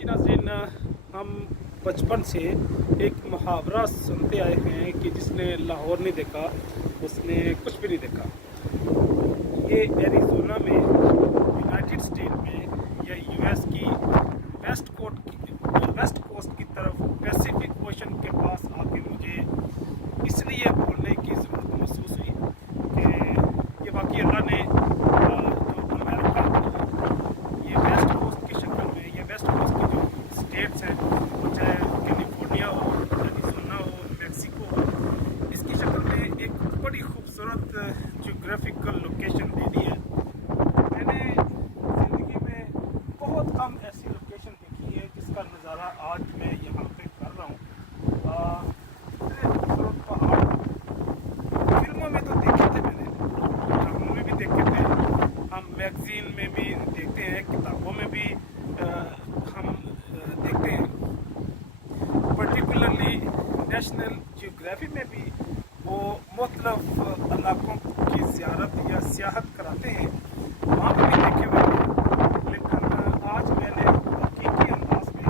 जी नाज़रीन, हम बचपन से एक मुहावरा सुनते आए हैं कि जिसने लाहौर नहीं देखा उसने कुछ भी नहीं देखा। ये एरिज़ोना में, यूनाइटेड स्टेट में या यूएस की वेस्ट कोस्ट की तरफ पैसिफिक ओशन के पास आके मुझे इसलिए बोलने की ज़रूरत महसूस हुई कि ये वाकई अल्लाह ने जो अमेरिका को ये वेस्ट कोस्ट की शक्ल में, ये वेस्ट कोस्ट की जो स्टेट्स हैं, चाहे कैलिफोर्निया हो, एरिज़ोना हो, मैक्सिको हो, इसकी शक्ल में एक बड़ी खूबसूरत जियोग्राफिकल लोकेशन दे दी है। मैंने ज़िंदगी में बहुत कम ऐसी लोकेशन देखी है जिसका नज़ारा आज मैं यहाँ पे कर रहा हूँ। इतने खूबसूरत पहाड़ फिल्मों में तो देखे थे मैंने, ड्रामों में भी देखे थे, हम मैगज़ीन में भी देखते हैं, किताबों में भी हम देखते हैं। पर्टिकुलरली नेशनल जियोग्राफी में भी वो मुख्तलिफ इलाकों की ज़ियारत या सियाहत कराते हैं, वहाँ पर भी देखे हुए हैं। लेकिन आज मैंने हकीकी अंदाज में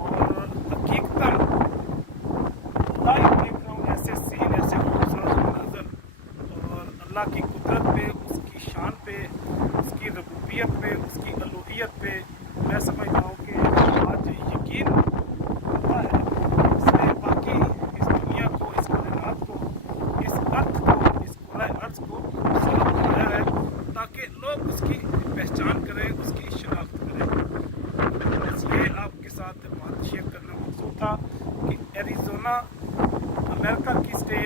और हकीकतन लाइव देख रहा हूँ ऐसे सीन, ऐसे खूबसूरत मंजर, और अल्लाह की कुदरत पे, उसकी शान पे, उसकी रबूबियत पे, उसकी अलूहियत पे मैं समझता हूँ कि आज यकीन होता है। इसने बाकी इस दुनिया को, इस कायनात को, इस अर्थ को, इस पूरे अर्थ को खूबसूरत बनाया है ताकि लोग उसकी पहचान करें, उसकी शिनाख्त करें। इसलिए आपके साथ बात शेयर करना मकसूद था कि एरिज़ोना अमेरिका की स्टेट